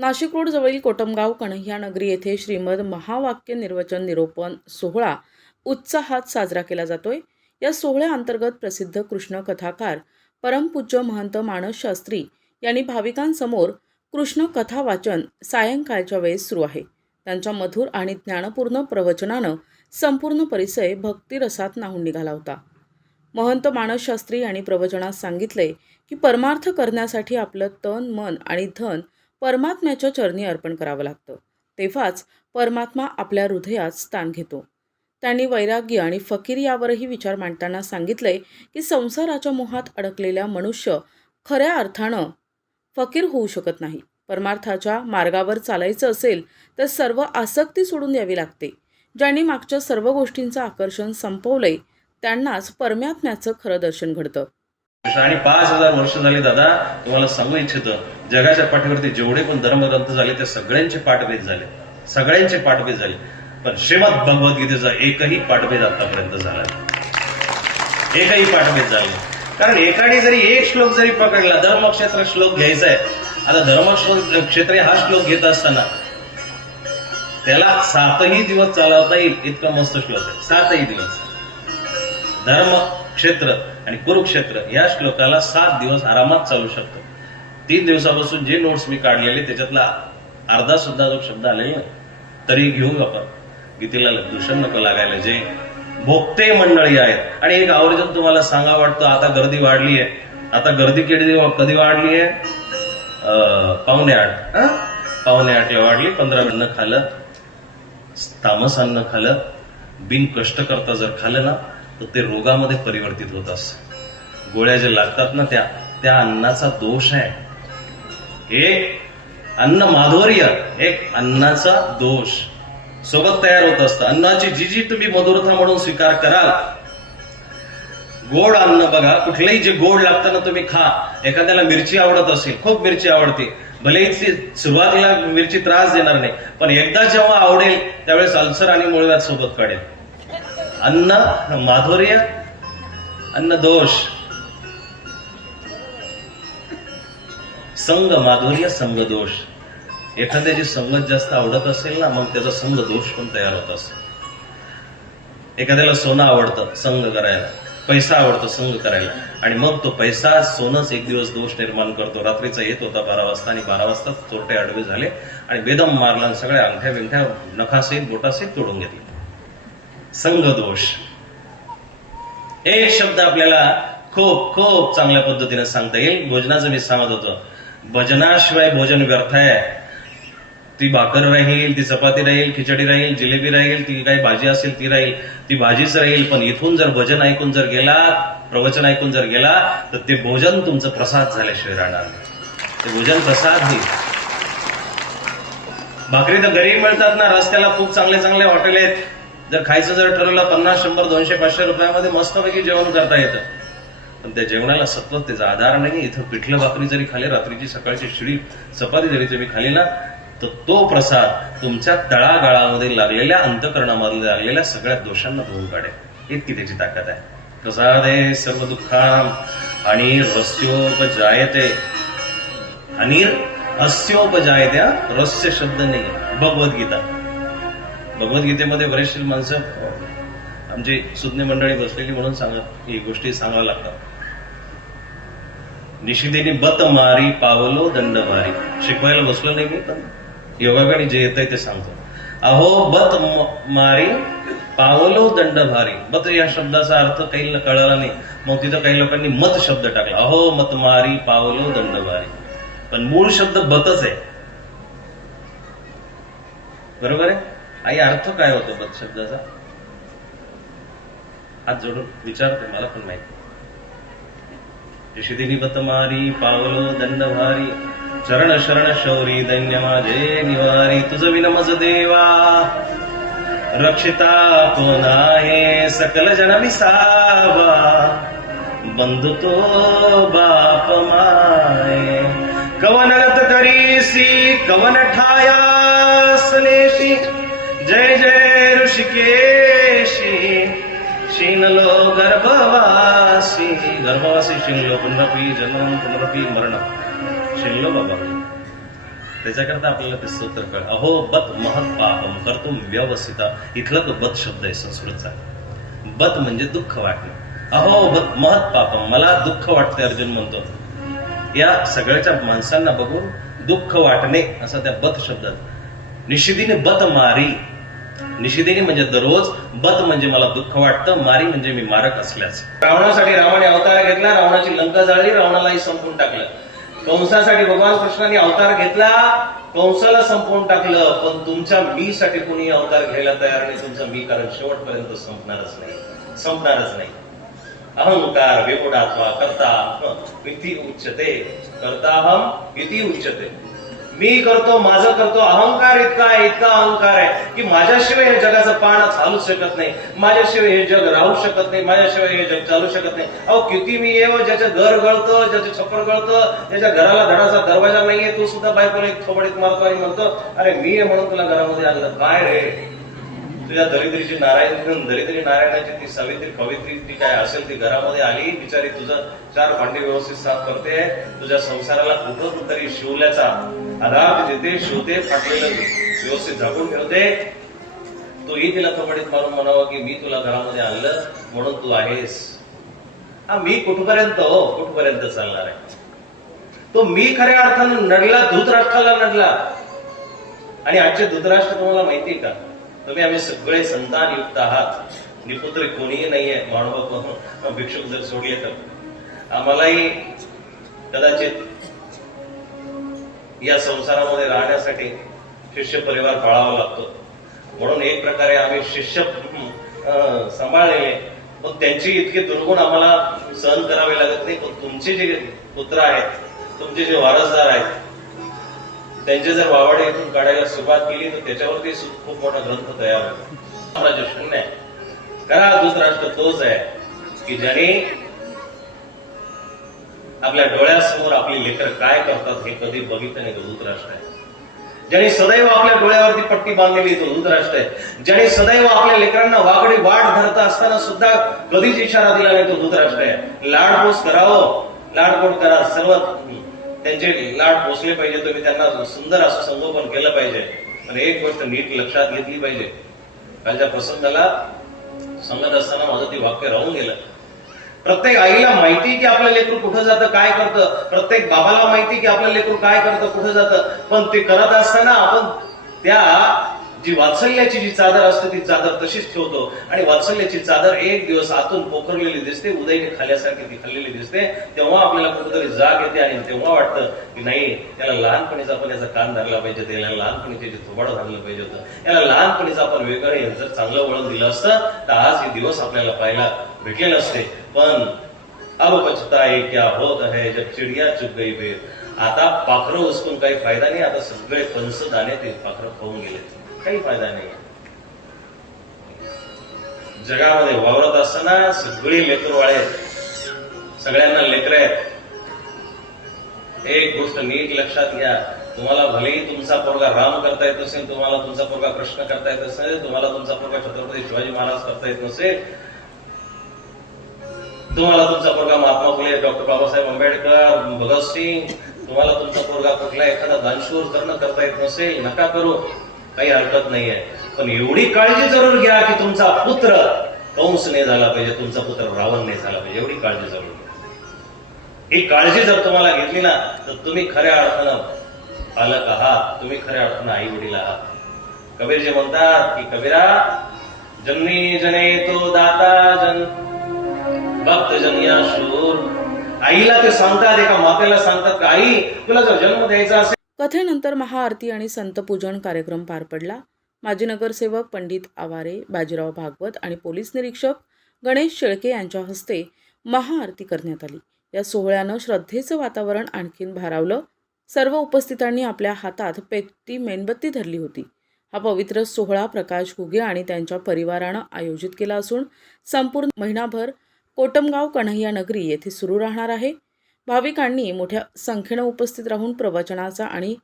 नाशिक रोडजवळील कोटमगाव कन्हैया नगरी येथे श्रीमद महावाक्य निर्वचन निरोपण सोहळा उत्साहात साजरा केला जातोय. या सोहळ्याअंतर्गत प्रसिद्ध कृष्ण कथाकार परमपूज्य महंत मानस शास्त्री यांनी भाविकांसमोर कृष्ण कथा वाचन सायंकाळच्या वेळेस सुरू आहे. त्यांच्या मधुर आणि ज्ञानपूर्ण प्रवचनानं संपूर्ण परिसर भक्तिरसात नाहून निघाला होता. महंत मानसशास्त्री यांनी प्रवचनात सांगितले की परमार्थ करण्यासाठी आपलं तन मन आणि धन परमात्म्याच्या चरणी अर्पण करावं लागतं. तेव्हाच परमात्मा आपल्या हृदयात स्थान घेतो. त्यांनी वैराग्य आणि फकीर यावरही विचार मांडताना सांगितले की संसाराच्या मोहात अडकलेल्या मनुष्य खऱ्या अर्थानं फकीर होऊ शकत नाही. परमार्थाच्या मार्गावर चालायचं असेल तर सर्व आसक्ती सोडून द्यावी लागते. ज्यांनी मागच्या सर्व गोष्टींचं आकर्षण संपवलंय त्यांनाच परमात्म्याचं खरं दर्शन घडतं. आणि पाच हजार वर्ष झाली दादा तुम्हाला सांगू इच्छितो जगाच्या पाठीवरती जेवढे पण धर्मग्रंथ झाले ते सगळ्यांचे पाठभेद झाले. सगळ्यांचे पाठभेद झाले. पण श्रीमद भगवद्गीतेचा एकही पाठभेद आतापर्यंत झाला एकही पाठभेद झाला कारण एकाने जरी एक श्लोक जरी पकडला धर्मक्षेत्र श्लोक घ्यायचा आहे. आता धर्म क्षेत्र हा श्लोक घेत असताना त्याला सातही दिवस चालवता येईल इतका मस्त श्लोक आहे. सातही दिवस. धर्म क्षेत्र आणि कुरुक्षेत्र या श्लोकाला सात दिवस आरामात चालू शकतो. तीन दिवसापासून जे नोट्स मी काढलेले त्याच्यातला अर्धा सुद्धा जो शब्द आलेला नाही तरी घेऊ आपण गीतेला दूषण नको लागायला जे भोगते मंडळी आहेत. आणि एक आवर्जून तुम्हाला सांगा वाटतं आता गर्दी वाढली आहे. आता गर्दी केली कधी वाढली आहे? अं, पावणे आठ. पावणे आठला वाढली पंधरा मिनिटं खाल्लं तामस अन्न खाल्लं बिन कष्ट करता जर खाल्लं ना तर ते रोगामध्ये परिवर्तित होत असत. गोळ्या जे लागतात ना त्या त्या अन्नाचा दोष आहे. एक अन्न माधुर्य एक अन्नाचा दोष. सोबत तयार होत असतं. अन्नाची जी जी तुम्ही मधुरता म्हणून स्वीकार कराल गोड अन्न बघा कुठलंही जे गोड लागतं ना तुम्ही खा. एखाद्याला मिरची आवडत असेल खूप मिरची आवडते. भलेही सुरुवातीला मिरची त्रास देणार नाही पण एकदा जेव्हा आवडेल त्यावेळेस अल्सर आणि मुळव्यात सोबत काढेल अन्न माधुर्य अन्न दोष. संग माधुर्य संग दोष. एखाद्याची संगत जास्त आवडत असेल ना मग त्याचा संग दोष पण तयार होत असेल. एखाद्याला सोनं आवडतं संग करायला. पैसा आवडतो संग करायला. आणि मग तो पैसा सोनच एक दिवस दोष निर्माण करतो. रात्रीचा येत होता बारा वाजता आणि बारा वाजता चोरटे आडवे झाले आणि बेदम मारला आणि सगळ्या अंगठ्या बिंगठ्या नखासहित बोटासहित तोडून घेतले. संघ दोष. एक शब्द आपल्याला खूप खूप चांगल्या पद्धतीने सांगता येईल. भोजनाचं मी सांगत होतो. भजनाशिवाय भोजन व्यर्थ आहे. ती भाकर राहील ती चपाती राहील खिचडी राहील जिलेबी राहील ती काही भाजी असेल ती राहील ती भाजीच राहील. पण इथून जर भजन ऐकून जर गेला प्रवचन ऐकून जर गेला तर ते भोजन तुमचं प्रसाद झाल्याशिवाय राहणार ते भोजन प्रसाद नाही भाकरी तर घरी मिळतात ना रस्त्याला खूप चांगले चांगले हॉटेल आहेत. जर खायचं जर ठरवलं पन्नास शंभर दोनशे पाचशे रुपयामध्ये मस्तपैकी जेवण करता येतं. पण त्या जेवणाला सतत त्याचा आधार नाही इथं पिठलं भाकरी जरी खाली रात्रीची सकाळची शिडी चपाती जरी तुम्ही खाली ना तर तो प्रसाद तुमच्या तळागाळामध्ये लागलेल्या अंतकरणामध्ये लागलेल्या सगळ्या दोषांना धुवून काढेल. इतकी त्याची ताकद आहे. प्रसादे सर्व दुःखाम आणि रस्योपजायते. आणि अस्योपजायते हा? रस्य शब्द नाही भगवद्गीता. भगवद्गीतेमध्ये बरेचशी माणसं आमची सुज्ञ मंडळी बसलेली म्हणून सांगत ही गोष्टी सांगाव्या लागतात. निशिदेने बत मारी पावलो दंड मारी. शिकवायला बसलो नाही मी पण योगाकडे जे येत ते सांगतो. अहो बत मारी पावलो दंड भारी बत या शब्दाचा अर्थ काही कळाला नाही. मग तिथं काही लोकांनी मत शब्द टाकला. अहो मत मारी पावलो दंड भारी पण मूळ शब्द बतच आहे. बरोबर आहे? आई अर्थ काय होतो बद शब्दाचा? हात जोडून विचारतो मला पण माहिती यशिदिनी बतमारी पावलो दंडभारी चरण शरण शौरी दैन्य माझे निवारी तुझ विनमज देवा. रक्षिता कोण नाहे सकल जन विसावा बंधु तो बाप माये. कवनगत करीसी कवन ठाया ठायासनेशी जय जय ऋषिकेशी शिनलो गर्भवासी। गर्भवासी शिनलो पुनरपी जन्म पुनरपी मरण। शिनलो बाबा। त्याच्याकरता आपल्याला ते सूत्र कळ अहो बत महत पापम करतो व्यवस्थित। इथला तो बत शब्द आहे संस्कृतचा. बत म्हणजे दुःख वाटणं. अहो बत महत पापम मला दुःख वाटते अर्जुन म्हणतो. या सगळ्याच्या माणसांना बघून दुःख वाटणे असं त्या बत शब्दात. निशिदीने बत मारी. निशिदेनी म्हणजे दररोज बत म्हणजे मला दुःख वाटतं मारी म्हणजे मी मारक असल्याच. रावणासाठी रावणाने अवतार घेतला रावणाची लंका जाळली रावणालाही संपून टाकलं. कंसासाठी भगवान कृष्णाने अवतार घेतला कंसाला संपवून टाकलं पण तुमच्या मी साठी कोणी अवतार घ्यायला तयार नाही तुमचं मी कारण शेवटपर्यंत संपणारच नाही. संपणारच नाही. अहंकार विमुडात्मा करता इति उच्चते करताहम इति उच्चते मी करतो माझं करतो अहंकार इतका आहे इतका अहंकार आहे की माझ्याशिवाय हे जगाचं पान चालू शकत नाही. माझ्याशिवाय हे जग राहू शकत नाही माझ्याशिवाय हे जग चालू शकत नाही. अहो किती मी येव ज्याचं घर गळतं ज्याचं छप्पर गळतं ज्याच्या घराला धडाचा दरवाजा नाहीये तो सुद्धा बायकोला एक थोबडीत मारतो आणि म्हणतो अरे मी म्हणून तुला घरामध्ये आणलं. काय रे? तुझ्या दरिद्रीची नारायण दरिद्री नारायणाची ती सावित्री कवित्री ती काय असेल ती घरामध्ये आली बिचारी तुझं चार भांडी व्यवस्थित साफ करते तुझ्या संसाराला कुठं तरी शिवल्याचा आधार देते शिवते फाटलेलं व्यवस्थित झाकून ठेवते. तूही तिला कबड्डीत मारून म्हणावं की मी तुला घरामध्ये आणलं म्हणून तू आहेस. हा मी कुठपर्यंत हो? कुठपर्यंत चालणार आहे? तो मी खऱ्या अर्थानं नडला धूतराष्ट्राला नडला. आणि आजचे धृतराष्ट्र तुम्हाला माहिती का? तुम्ही आम्ही सगळे संतान युक्त आहात। निपुत्र कोणीही नाहीये मानव भिक्षुक जर सोडले तर आम्हालाही कदाचित या संसारामध्ये राहण्यासाठी शिष्य परिवार पाळावा लागतो। म्हणून एक प्रकारे आम्ही शिष्य सांभाळलेले मग त्यांची इतके दुर्गुण आम्हाला सहन करावे लागत नाही. पण तुमचे जे पुत्र आहेत तुमचे जे वारसदार आहेत त्यांचे जर वावाडे इथून काढायला सुरुवात केली तर त्याच्यावरती खूप मोठा ग्रंथ तयार होतो. साम्राज्य शून्य आहे खरा धृतराष्ट्र तोच आहे की ज्याने आपल्या डोळ्यासमोर आपली लेकर काय करतात हे कधी बघितलं नाही तो धृतराष्ट्र आहे. ज्याने सदैव आपल्या डोळ्यावरती पट्टी बांधलेली तो धृतराष्ट्र आहे. ज्याने सदैव आपल्या लेकरांना वाकडी वाट धरत असताना सुद्धा कधीच इशारा दिला नाही तो धृतराष्ट्र आहे. लाडपोस करावं लाडपोट करा सर्व त्यांचे लाड पोचले पाहिजे. तुम्ही त्यांना सुंदर असं संगोपन केलं पाहिजे. पण एक गोष्ट नीट लक्षात घेतली पाहिजे. कालच्या प्रसंगाला सांगत असताना माझं ते वाक्य राहून गेलं. प्रत्येक आईला माहिती की आपलं लेकरू कुठं जातं काय करतं? प्रत्येक बाबाला माहिती की आपलं लेकरू काय करतं कुठं जातं? पण ते करत असताना आपण त्या जी वात्सल्याची जी चादर असते ती चादर तशीच ठेवतो. आणि वात्सल्याची चादर एक दिवस आतून पोखरलेली दिसते उदयने खाल्ल्यासारखी ती खाल्लेली दिसते. तेव्हा आपल्याला कुठेतरी जाग येते आणि तेव्हा वाटतं की नाही त्याला लहानपणीच आपण याचा कान धरला पाहिजे त्याला लहानपणी त्याची थोबाड धरलं पाहिजे होतं याला लहानपणीच आपण वेगळं जर चांगलं वळण दिलं असतं तर आज हे दिवस आपल्याला पाहायला भेटले असते. पण अब पछताए क्या होत है जब चिडिया चुक गई बेर आता पाखरं उचकून काही फायदा नाही आता सगळे पंच दाणे ते पाखरं खाऊन गेले काही फायदा नाही जगामध्ये वावरत असताना सगळी लेकरवाळे आहेत. सगळ्यांना लेकर आहेत. एक गोष्ट नीट लक्षात घ्या. तुम्हाला भलेही तुमचा पोरगा राम करता येत नसेल तुम्हाला तुमचा पोरगा कृष्ण करता येत नसेल तुम्हाला तुमचा पोरगा छत्रपती शिवाजी महाराज करता येत नसेल तुम्हाला तुमचा पोरगा महात्मा फुले डॉक्टर बाबासाहेब आंबेडकर भगतसिंग तुम्हाला तुमचा पोरगा कुठला एखादा दानशूर करणं करता येत नसेल नका करू. काही हरकत नाहीये. पण एवढी काळजी जरूर घ्या की तुमचा पुत्र कंस नाही झाला पाहिजे तुमचा पुत्र रावण नाही झाला पाहिजे. एवढी काळजी जरूर घ्या. ही काळजी जर तुम्हाला घेतली ना तर तुम्ही खऱ्या अर्थानं पालक आहात. तुम्ही खऱ्या अर्थानं आई वडील आहात. कबीरजी म्हणतात की कबीरा जन्मी जने तो दाता जन भक्त जन्या शूर. आईला ते सांगतात एका मातेला सांगतात का आई तुला जर जन्म द्यायचा असेल कथेनंतर महाआरती आणि संतपूजन कार्यक्रम पार पडला. माजी नगरसेवक पंडित आवारे बाजीराव भागवत आणि पोलीस निरीक्षक गणेश शेळके यांच्या हस्ते महाआरती करण्यात आली. या सोहळ्यानं श्रद्धेचं वातावरण आणखीन भारावलं. सर्व उपस्थितांनी आपल्या हातात पेटी मेणबत्ती धरली होती. हा पवित्र सोहळा प्रकाश घुगे आणि त्यांच्या परिवारानं आयोजित केला असून संपूर्ण महिनाभर कोटमगाव कन्हैया नगरी येथे सुरू राहणार आहे. भाविकांनी मोठ्या संख्येनं उपस्थित राहून प्रवचनाचा आणि